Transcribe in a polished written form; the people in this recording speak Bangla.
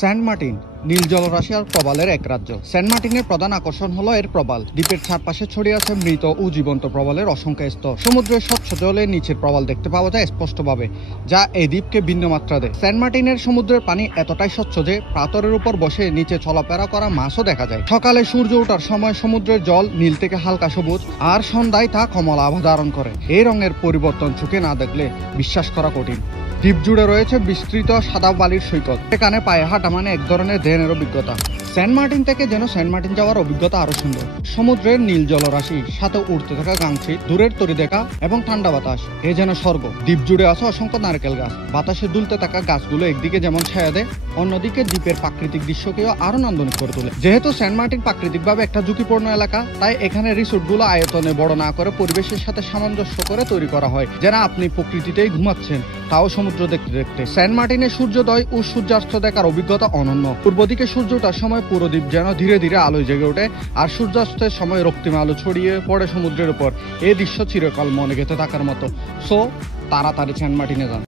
সেন্ট মার্টিন নীল জলরাশি আর প্রবালের এক রাজ্য। সেন্ট মার্টিনের প্রধান আকর্ষণ হলো এর প্রবাল। দ্বীপের চারপাশে ছড়িয়ে আছে মৃত ও জীবন্ত প্রবালের অসংখ্য স্তর। সমুদ্রের স্বচ্ছ জলে নিচের প্রবাল দেখতে পাওয়া যায় স্পষ্টভাবে, যা এই দ্বীপকে ভিন্ন মাত্রা দেয়। সেন্ট মার্টিনের সমুদ্রের পানি এতটাই স্বচ্ছ যে পাথরের উপর বসে নিচে চলাফেরা করা মাছও দেখা যায়। সকালে সূর্য ওঠার সময় সমুদ্রের জল নীল থেকে হালকা সবুজ, আর সন্ধ্যায় তা কমলা আভা ধারণ করে। এই রঙের পরিবর্তন চোখে না দেখলে বিশ্বাস করা কঠিন। দ্বীপ জুড়ে রয়েছে বিস্তৃত সাদা বালির সৈকত। এখানে পায়ে হাঁটা মানে এক ধরনের ধ্যানের অভিজ্ঞতা। সেন্ট মার্টিন থেকে যেন সেন্ট মার্টিন যাওয়ার অভিজ্ঞতা আরো সুন্দর। সমুদ্রের নীল জলরাশি, সাথে উড়তে থাকা গাংচি, দূরের তরি দেখা এবং ঠান্ডা বাতাস, এ যেন স্বর্গ। দ্বীপ জুড়ে আছে অসংখ্য নারকেল গাছ। বাতাসে দুলতে থাকা গাছগুলো একদিকে যেমন ছায়া দেয়, অন্যদিকে দ্বীপের প্রাকৃতিক দৃশ্যকেও আরো নান্দনিক করে তোলে। যেহেতু সেন্ট মার্টিন প্রাকৃতিকভাবে একটা ঝুঁকিপূর্ণ এলাকা, তাই এখানে রিসোর্টগুলো আয়তনে বড় না করে পরিবেশের সাথে সামঞ্জস্য করে তৈরি করা হয়, যেন আপনি প্রকৃতিতেই ঘুমাচ্ছেন, তাও সমুদ্র দেখতে দেখতে। সেন্ট মার্টিনে সূর্যোদয় ও সূর্যাস্ত দেখার অভিজ্ঞতা অনন্য। পূর্ব দিকে সূর্য ওঠার সময় পুরো দ্বীপ যেন ধীরে ধীরে আলোয় জেগে ওঠে, আর সূর্যাস্তের সময় রক্তিম আলো ছড়িয়ে পড়ে সমুদ্রের উপর। এই দৃশ্য চিরকাল মনে গেঁথে থাকার মতো। সো তাড়াতাড়ি সেন্ট মার্টিনে যান।